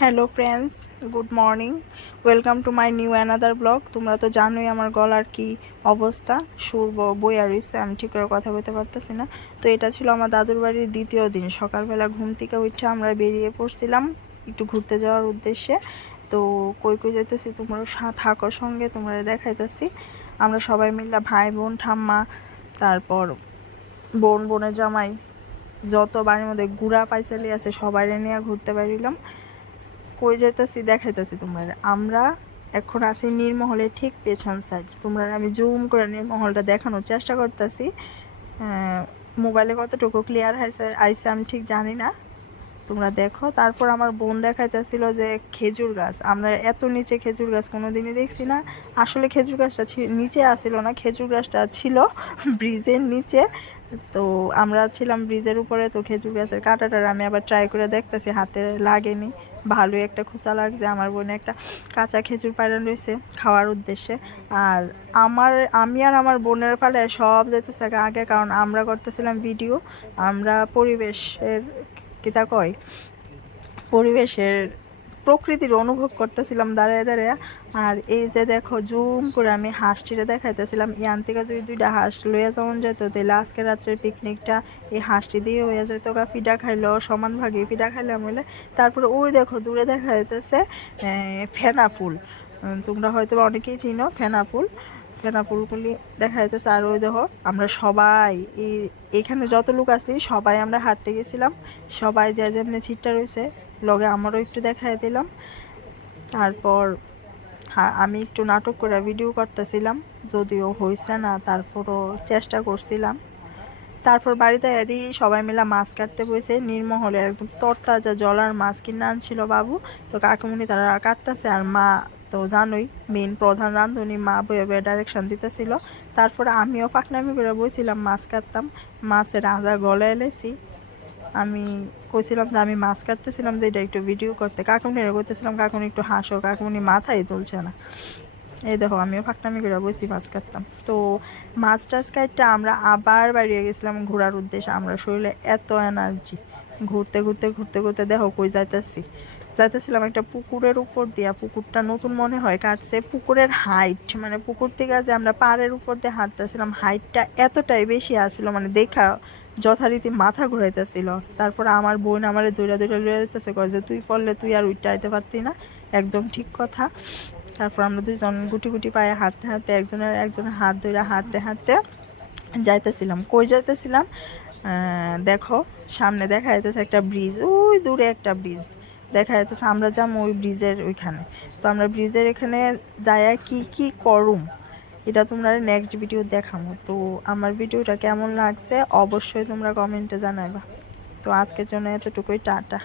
Hello friends, good morning. Welcome to my new another blog. তোমরা তো জানোই আমার গলার কি অবস্থা, সুর বইয়া রয়েছে, আমি ঠিক করে কথা বলতে পারতেছি না। তো এটা ছিল আমার দাদুর বাড়ির দ্বিতীয় দিন। সকালবেলা ঘুম থেকে উঠে আমরা বেরিয়ে পড়ছিলাম একটু ঘুরতে যাওয়ার উদ্দেশ্যে। তো কই কই যেতেছি তোমরা থাকো সঙ্গে, তোমরা দেখাইতেছি। আমরা সবাই মিলে ভাই বোন ঠাম্মা, তারপর বোনের জামাই, যত বাড়ির মধ্যে গুড়া পাইচালি আছে সবাই নিয়ে ঘুরতে বেরিলাম। কই যাইতেছি দেখাইতেছি তোমরা। আমরা এখন আছি নীরমহলের ঠিক পেছন সাইড। তোমরা আমি জুম করে নীরমহলটা দেখানোর চেষ্টা করতেছি। মোবাইলে কতটুকু ক্লিয়ার আইসে আমি ঠিক জানি না, তোমরা দেখো। তারপর আমার বোন দেখাইতেছিল যে খেজুর গাছ, আমরা এত নিচে খেজুর গাছ কোনোদিনই দেখছি না। আসলে খেজুর গাছটা নিচে আসছিল না, খেজুর গাছটা ছিল ব্রিজের নিচে। তো আমরা ছিলাম ব্রিজের উপরে। তো খেজুর গাছের কাঁটাটার আমি আবার ট্রাই করে দেখতেছি, হাতে লাগেনি, ভালোই একটা খোঁচা লাগছে। আমার বোনে একটা কাঁচা খেজুর পাড়া রয়েছে খাওয়ার উদ্দেশ্যে। আর আমি আর আমার বোনের পালে সব যেতেছে আগে, কারণ আমরা করতেছিলাম ভিডিও। আমরা পরিবেশের কিতা কয় পরিবেশের প্রকৃতির অনুভব করতেছিলাম দাঁড়িয়ে দাঁড়িয়ে। আর এই যে দেখো, জুম করে আমি হাঁসটিরে দেখাইতেছিলাম। ইয়ান থেকে যদি দুইটা হাঁস লইয়া যাওয়ান যেত, তাহলে আজকে রাত্রের পিকনিকটা এই হাঁসটি দিয়ে হয়ে যেত। ফিডা খাইলো সমান ভাগে, ফিডা খাইলাম হইলে। তারপরে ওই দেখো দূরে দেখা যাইতেছে ফেনা ফুল। তোমরা হয়তো অনেকেই চিনো ফেনা ফুল। ফেনা ফুলগুলি দেখা যাইতেছে। আর ওই দেখো আমরা সবাই এখানে যত লোক আছি সবাই আমরা হাঁটতে গেছিলাম। সবাই যে যেমনি ছিটটা রয়েছে লগে আমারও একটু দেখাই দিলাম। তারপর আমি একটু নাটক করে ভিডিও করতেছিলাম, যদিও হয়েছে না, তারপরও চেষ্টা করছিলাম। তারপর বাড়িতে এদি সবাই মিলে মাছ কাটতে বসে। নীরমহলে একদম তরতাজা জলার মাছ কিনে আনছিল বাবু। তো কাকুমনি তারা কাটতেছে, আর মা তো জানোই মেন প্রধান রাঁধুনি, মা বয়ে বয়ে ডাইরেকশন দিতেছিল। তারপরে আমিও ফাঁকনামি করে বসছিলাম, মাছ কাটতাম। মাছের আধা গলা এলেছি। আমি কইছিলাম যে আমি মাছ কাটতেছিলাম, যে এটা একটু ভিডিও করতে। কাকুনিরা করতেছিলাম কাকুনি একটু হাসো, কাকুনি মাথায় তুলছে না। এই দেখো আমিও ফাঁকনামি করে বসি মাছ কাটতাম। তো মাছ টাছ কাটতে আমরা আবার বাড়িয়ে গেছিলাম ঘোরার উদ্দেশ্যে। আমরা শরীরে এত এনার্জি, ঘুরতে ঘুরতে ঘুরতে ঘুরতে দেখো কই যাইতেছিলাম একটা পুকুরের উপর দিয়া। পুকুরটা নতুন মনে হয় কাটছে। পুকুরের হাইট মানে পুকুর থেকে যে আমরা পাড়ের উপর দিয়ে হাঁটতেছিলাম, হাইটটা এতটাই বেশি আসছিল, মানে দেখা যথারীতি মাথা ঘুরাইতেছিল। তারপর আমার বোন আমারে দৌড়া দৌড়া লইয়া যেতেছে, কয় যে তুই পড়লে তুই আর উইটা আইতে পারতি না। একদম ঠিক কথা। তারপর আমরা দুজন গুটি গুটি পায়ে হাঁটতে হাঁটতে একজনের হাত ধরে হাঁটতে হাঁটতে যাইতেছিলাম। কই যাইতেছিলাম দেখো, সামনে দেখা যাইতেছে একটা ব্রিজ, ওই দূরে একটা ব্রিজ দেখা যাইতেছে। আমরা যাবো ওই ব্রিজের ওইখানে। তো আমরা ব্রিজের এখানে যাইয়া কি কি করুম এটা তোমরা নেক্সট ভিডিও দেখাবো। তো আমার ভিডিওটা কেমন লাগছে অবশ্যই তোমরা কমেন্টে জানাবা। তো আজকের জন্য এতটুকুই, টাটা।